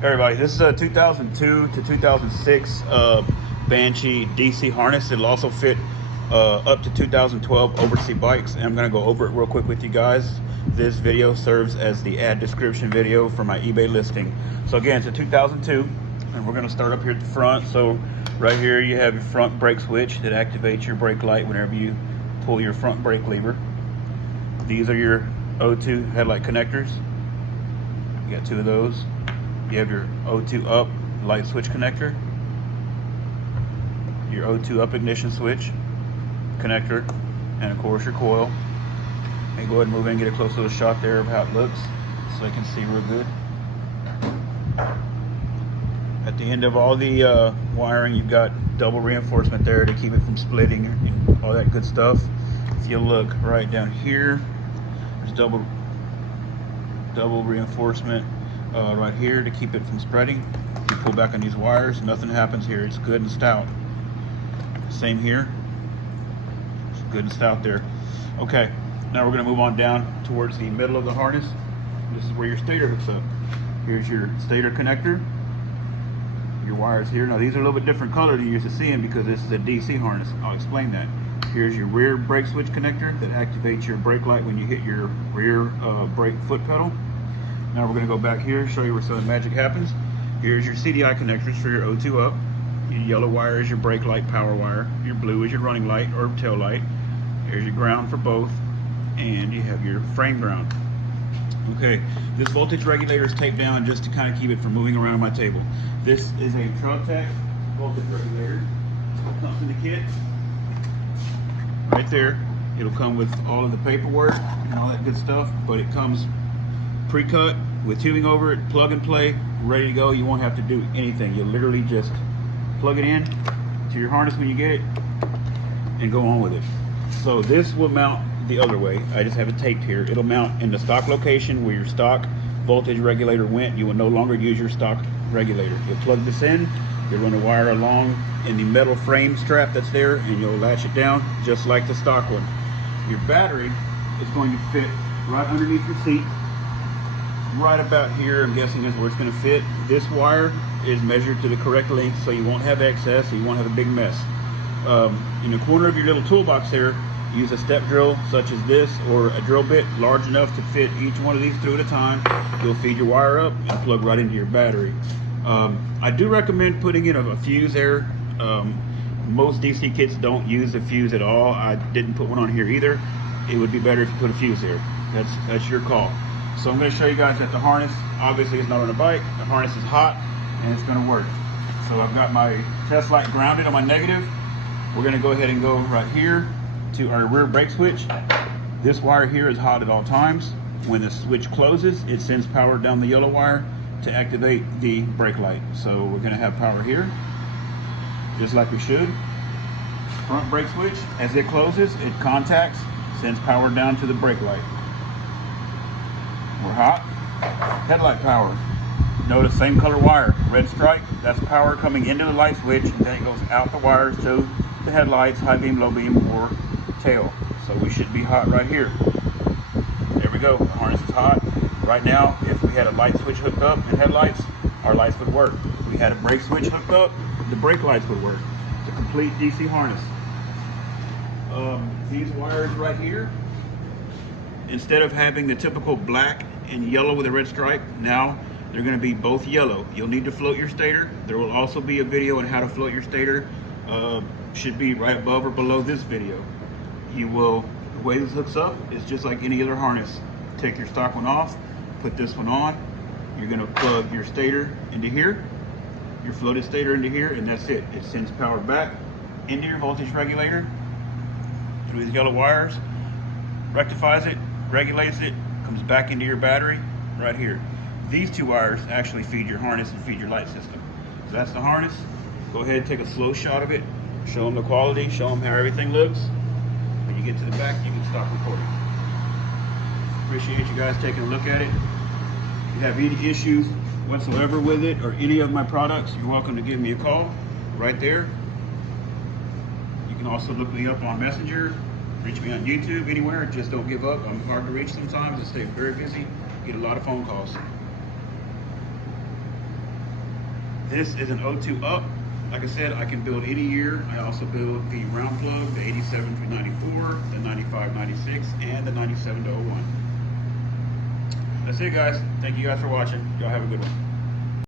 Everybody, this is a 2002 to 2006 Banshee DC harness. It'll also fit up to 2012 overseas bikes, and I'm going to go over it real quick with you guys. This video serves as the ad description video for my eBay listing. So again, it's a 2002, and we're going to start up here at the front. So right here you have your front brake switch that activates your brake light whenever you pull your front brake lever. These are your O2 headlight connectors. You got two of those. You have your O2 up light switch connector, your O2 up ignition switch connector, and of course your coil. Let me go ahead and move in and get a close little shot there of how it looks so I can see real good. At the end of all the wiring, you've got double reinforcement there to keep it from splitting and all that good stuff. If you look right down here, there's double reinforcement right here to keep it from spreading. You pull back on these wires, nothing happens here. It's good and stout. Same here. It's good and stout there. Okay, now we're going to move on down towards the middle of the harness. This is where your stator hooks up. Here's your stator connector. Your wires here. Now these are a little bit different color than you're used to seeing because this is a DC harness. I'll explain that. Here's your rear brake switch connector that activates your brake light when you hit your rear brake foot pedal. Now we're going to go back here, show you where some of the magic happens. Here's your CDI connectors for your O2 up. Your yellow wire is your brake light power wire. Your blue is your running light or tail light. There's your ground for both. And you have your frame ground. Okay, this voltage regulator is taped down just to kind of keep it from moving around my table. This is a Tech voltage regulator. It comes in the kit. Right there. It'll come with all of the paperwork and all that good stuff, but it comes pre-cut with tubing over it, plug and play, ready to go. You won't have to do anything. You'll literally just plug it in to your harness when you get it and go on with it. So this will mount the other way. I just have it taped here. It'll mount in the stock location where your stock voltage regulator went. You will no longer use your stock regulator. You'll plug this in, you'll run a wire along in the metal frame strap that's there, and you'll latch it down just like the stock one. Your battery is going to fit right underneath your seat. Right about here, I'm guessing is where it's going to fit. This wire is measured to the correct length so you won't have excess, so you won't have a big mess. In the corner of your little toolbox there, use a step drill such as this or a drill bit large enough to fit each one of these two at a time. You'll feed your wire up and plug right into your battery. I do recommend putting in a fuse there. Most DC kits don't use a fuse at all. I didn't put one on here either. It would be better if you put a fuse there. That's your call. So I'm going to show you guys that the harness obviously is not on a bike. The harness is hot and it's going to work. So I've got my test light grounded on my negative. We're going to go ahead and go right here to our rear brake switch. This wire here is hot at all times. When the switch closes, it sends power down the yellow wire to activate the brake light. So we're going to have power here, just like we should. Front brake switch, as it closes, it contacts, sends power down to the brake light. We're hot. Headlight power. Notice same color wire, red stripe, that's power coming into the light switch, and then it goes out the wires to the headlights, high beam, low beam, or tail. So we should be hot right here. There we go, the harness is hot. Right now, if we had a light switch hooked up and headlights, our lights would work. If we had a brake switch hooked up, the brake lights would work. It's a complete DC harness. These wires right here, instead of having the typical black and yellow with a red stripe, now they're going to be both yellow. You'll need to float your stator. There will also be a video on how to float your stator. Should be right above or below this video. The way this hooks up is just like any other harness. Take your stock one off, put this one on. You're going to plug your stator into here, your floated stator into here, and that's it. It sends power back into your voltage regulator through these yellow wires, rectifies it, regulates it, comes back into your battery right here. These two wires actually feed your harness and feed your light system. So that's the harness. Go ahead and take a slow shot of it. Show them the quality, show them how everything looks. When you get to the back, you can stop recording. Appreciate you guys taking a look at it. If you have any issues whatsoever with it or any of my products, you're welcome to give me a call right there. You can also look me up on Messenger, reach me on YouTube, anywhere. Just don't give up. I'm hard to reach sometimes. I stay very busy, get a lot of phone calls. This is an 02 up. Like I said, I can build any year. I also build the round plug, the 87 through 94, the 95, 96, and the 97 to 01. That's it, guys. Thank you guys for watching. Y'all have a good one.